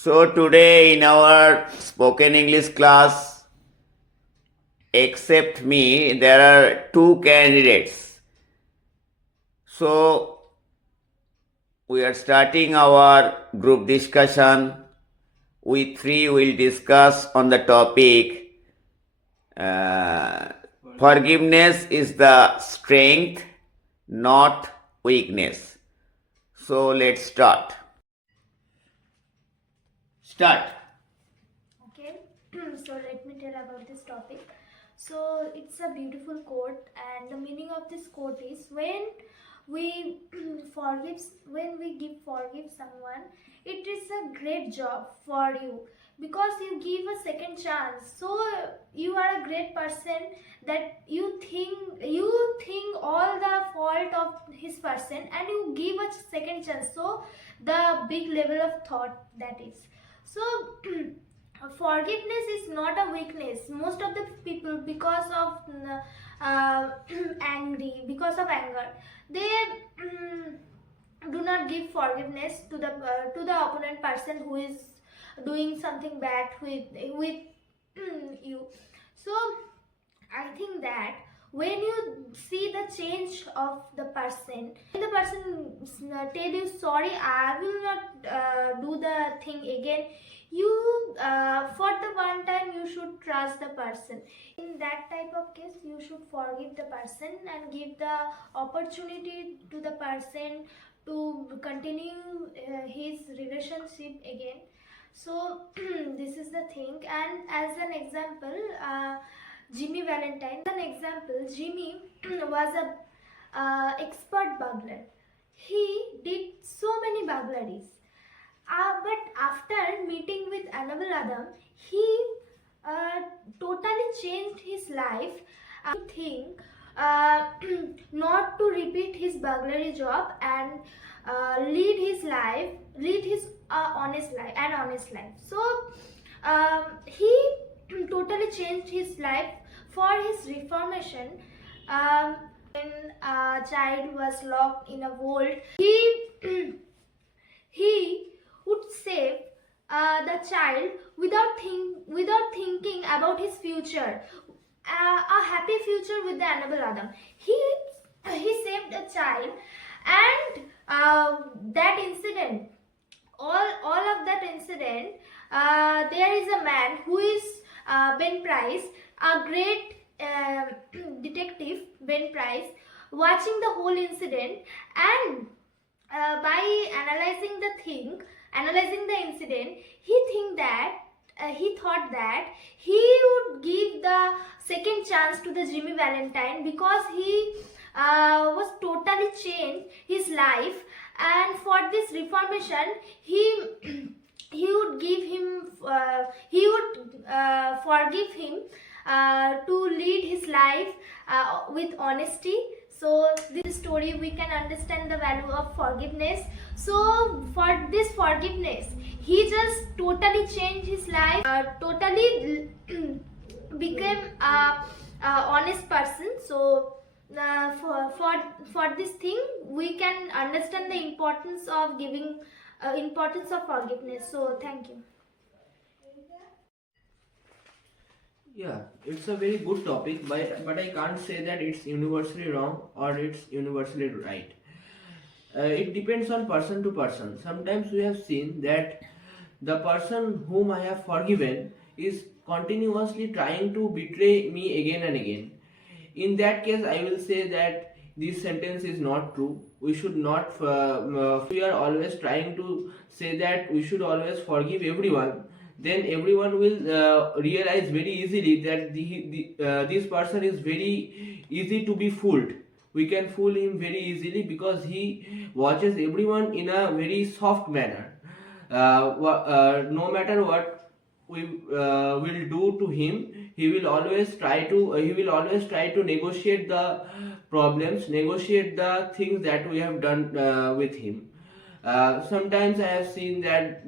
So today in our spoken English class, except me, there are two candidates. So we are starting our group discussion. We three will discuss on the topic forgiveness is the strength, not weakness. So let's start. Start. Okay, so let me tell about this topic. So it's a beautiful quote, and the meaning of this quote is when we when we forgive someone, it is a great job for you because you give a second chance. So you are a great person that you think all the fault of his person, and you give a second chance. So the big level of thought that is. So forgiveness is not a weakness. Most of the people, because of because of anger, they do not give forgiveness to the opponent person who is doing something bad with you. So I think that when you see the change of the person, when the person tell you sorry, I will not do the thing again, you for the one time you should trust the person. In that type of case, you should forgive the person and give the opportunity to the person to continue his relationship again. So this is the thing. And as an example, Jimmy Valentine. An example, Jimmy was a expert burglar. He did so many burglaries. But after meeting with Annabelle Adam, he totally changed his life. I think not to repeat his burglary job and lead his honest life. So he totally changed his life for his reformation. When a child was locked in a vault, he would save the child without thinking about his future, a happy future with the Annabelle Adam. He saved a child, and that incident, all of that incident, there is a man who is Ben Price, a great detective, Ben Price, watching the whole incident, and by analyzing the incident, he thought that he would give the second chance to the Jimmy Valentine because he was totally changed his life, and for this reformation, he he would give him he would forgive him to lead his life with honesty. So this story we can understand the value of forgiveness. So for this forgiveness, he just totally changed his life, totally became a honest person. So for this thing, we can understand the importance of giving importance of forgiveness. So thank you. Yeah, it's a very good topic, but I can't say that it's universally wrong or it's universally right. It depends on person to person. Sometimes we have seen that the person whom I have forgiven is continuously trying to betray me again and again. In that case, I will say that this sentence is not true. We should not, we are always trying to say that we should always forgive everyone, then everyone will realize very easily that this person is very easy to be fooled. We can fool him very easily because he watches everyone in a very soft manner. No matter what we will do to him, he will always try to negotiate the problems, negotiate the things that we have done with him. Sometimes I have seen that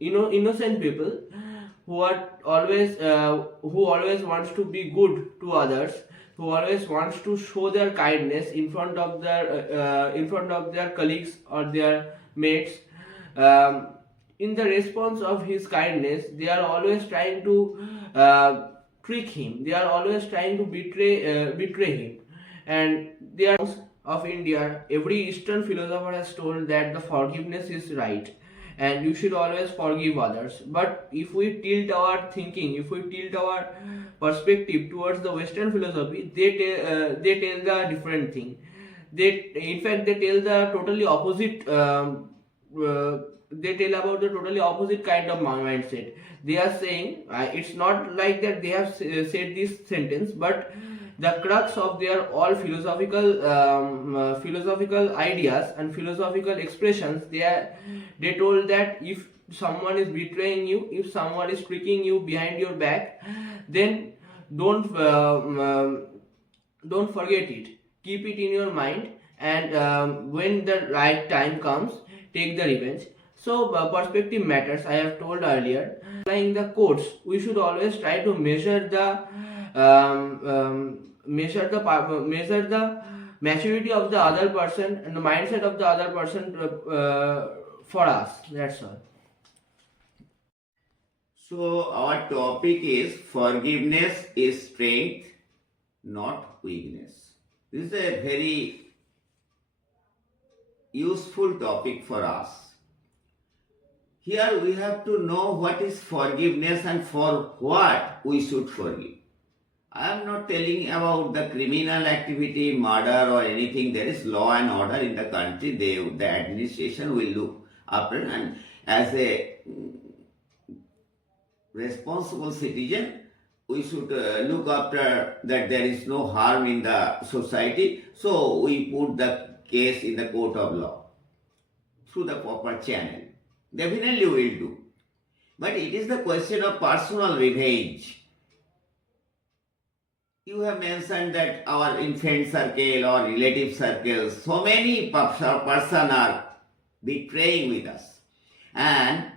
innocent people who always wants to be good to others, who always wants to show their kindness in front of their colleagues or their mates. in the response of his kindness, they are always trying to trick him. They are always trying to betray him. And they are of India. Every Eastern philosopher has told that the forgiveness is right, and you should always forgive others. But if we tilt our thinking, if we tilt our perspective towards the Western philosophy, they tell the different thing. In fact, they tell the totally opposite. They tell about the totally opposite kind of mindset. They are saying it's not like that they have said this sentence, but the crux of their all philosophical ideas and philosophical expressions, they told that if someone is betraying you, if someone is tricking you behind your back, then don't don't forget it. Keep it in your mind, and when the right time comes, take the revenge. So perspective matters. I have told earlier. Applying the quotes, we should always try to measure the measure the maturity of the other person and the mindset of the other person for us. That's all. So our topic is forgiveness is strength, not weakness. This is a very useful topic for us. Here we have to know what is forgiveness and for what we should forgive. I am not telling about the criminal activity, murder or anything. There is law and order in the country. The administration will look after, and as a responsible citizen, we should look after that there is no harm in the society. So we put the case in the court of law through the proper channel. Definitely we will do. But it is the question of personal revenge. You have mentioned that our in friend circle or relative circles, so many person are betraying with us. And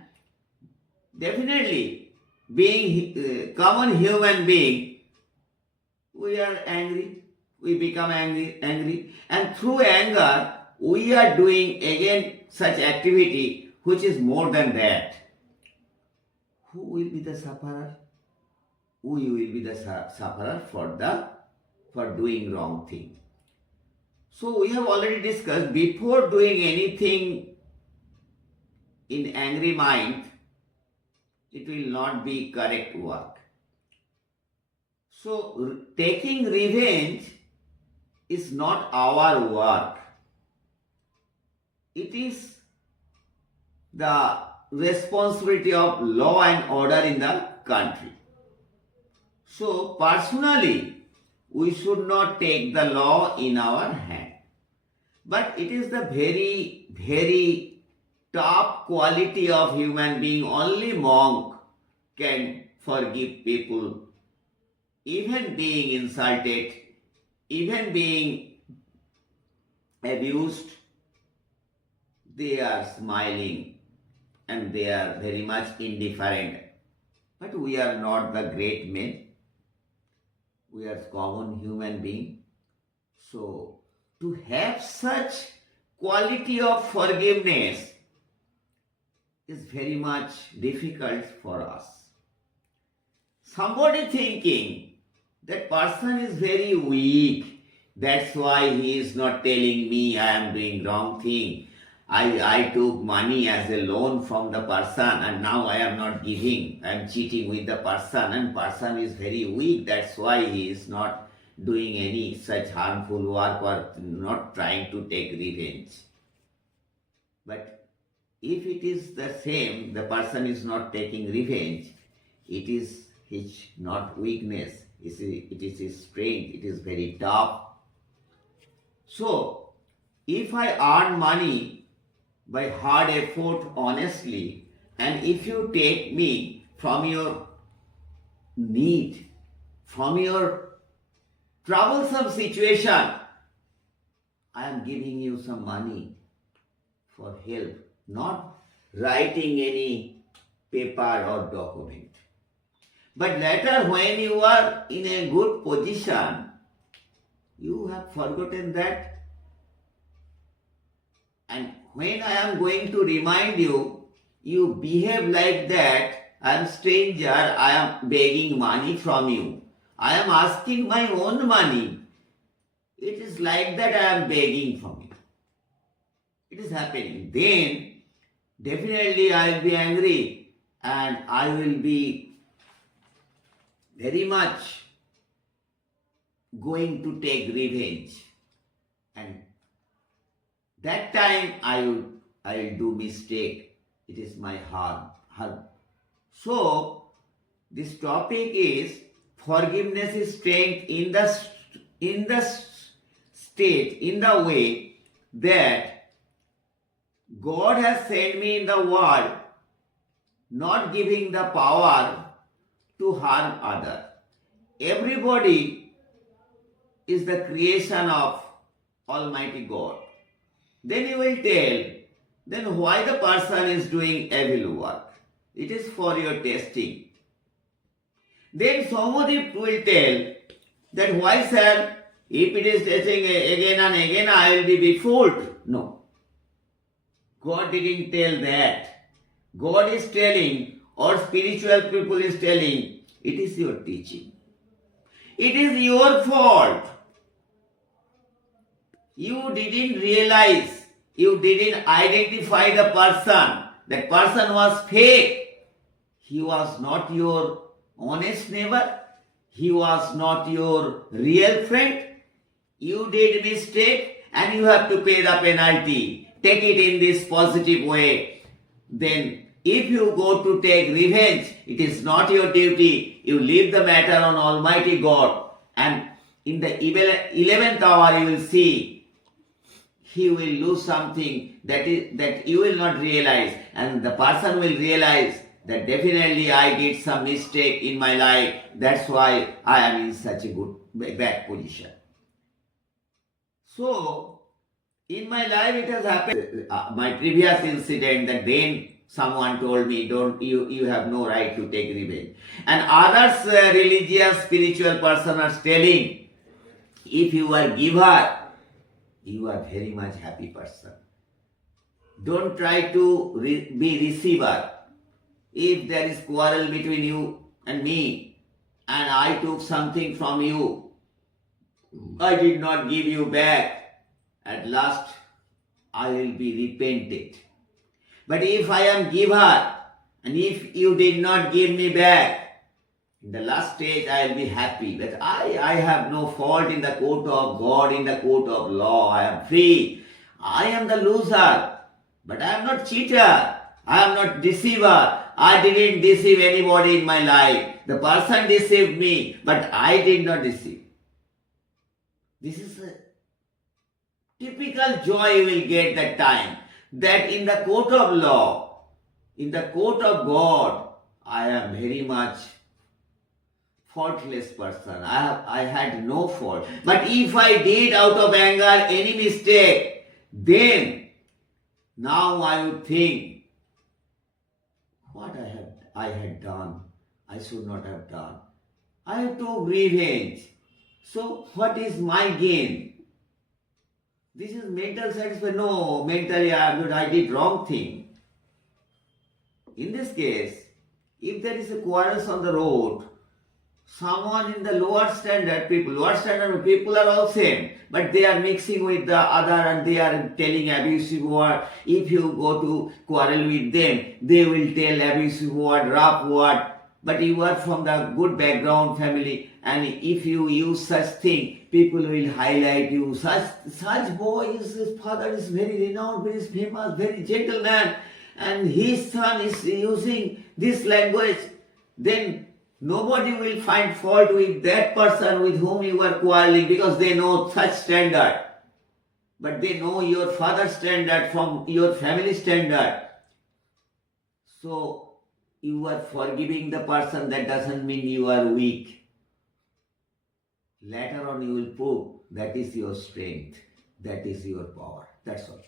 definitely, being common human being, we are angry, we become angry, and through anger, we are doing again such activity which is more than that. Who will be the sufferer? We will be the sufferer for doing wrong thing. So we have already discussed, before doing anything in angry mind, it will not be correct work. So taking revenge is not our work. It is the responsibility of law and order in the country. So personally, we should not take the law in our hand. But it is the very, very top quality of human being. Only monk can forgive people, even being insulted, even being abused. They are smiling and they are very much indifferent. But we are not the great men. We are common human beings. So to have such quality of forgiveness is very much difficult for us. Somebody thinking that person is very weak, that's why he is not telling me I am doing wrong thing. I took money as a loan from the person and now I am not giving. I am cheating with the person and person is very weak. That's why he is not doing any such harmful work or not trying to take revenge. But if it is the same, the person is not taking revenge, it is his not weakness, it is his strength, it is very tough. So, if I earn money by hard effort honestly, and if you take me from your need, from your troublesome situation, I am giving you some money for help, not writing any paper or document. But later when you are in a good position, you have forgotten that, and when I am going to remind you, you behave like that. I am stranger, I am begging money from you. I am asking my own money. It is like that I am begging from you. It is happening. Then definitely I will be angry and I will be very much going to take revenge. And that time I will do mistake. It is my harm. So this topic is forgiveness is strength in the state, in the way that God has sent me in the world, not giving the power to harm other. Everybody is the creation of Almighty God. Then you will tell, then why the person is doing evil work? It is for your testing. Then somebody will tell that why, sir, if it is testing again and again, I will be fooled. No. God didn't tell that. God is telling, or spiritual people is telling, it is your teaching. It is your fault. You didn't realize, you didn't identify the person. That person was fake. He was not your honest neighbor. He was not your real friend. You did mistake and you have to pay the penalty. Take it in this positive way. Then if you go to take revenge, it is not your duty. You leave the matter on Almighty God. And in the 11th hour you will see he will lose something that you will not realize. And the person will realize that definitely I did some mistake in my life. That's why I am in such a bad position. So, in my life it has happened. My previous incident that then someone told me, you have no right to take revenge. And others, religious, spiritual person are telling, if you are giver, you are very much happy person. Don't try to be receiver. If there is quarrel between you and me, and I took something from you, I did not give you back, at last I will be repented. But if I am giver, and if you did not give me back, in the last stage I will be happy that I have no fault in the court of God, in the court of law. I am free. I am the loser, but I am not cheater. I am not deceiver. I didn't deceive anybody in my life. The person deceived me, but I did not deceive. This is a typical joy you will get that time. That in the court of law, in the court of God, I am very much faultless person. I had no fault. But if I did out of anger any mistake, then now I would think, what I had done, I should not have done. I took revenge. So what is my gain? This is mental satisfaction. No, mentally I did wrong thing. In this case, if there is a quarrel on the road, someone in the lower standard people are all same, but they are mixing with the other and they are telling abusive word. If you go to quarrel with them, they will tell abusive word, rough word. But you are from the good background family, and if you use such thing, people will highlight you. Such boy, his father is very renowned, very famous, very gentleman, and his son is using this language. Then nobody will find fault with that person with whom you are quarreling, because they know such standard. But they know your father's standard from your family standard. So you are forgiving the person, that doesn't mean you are weak. Later on you will prove that is your strength, that is your power. That's all.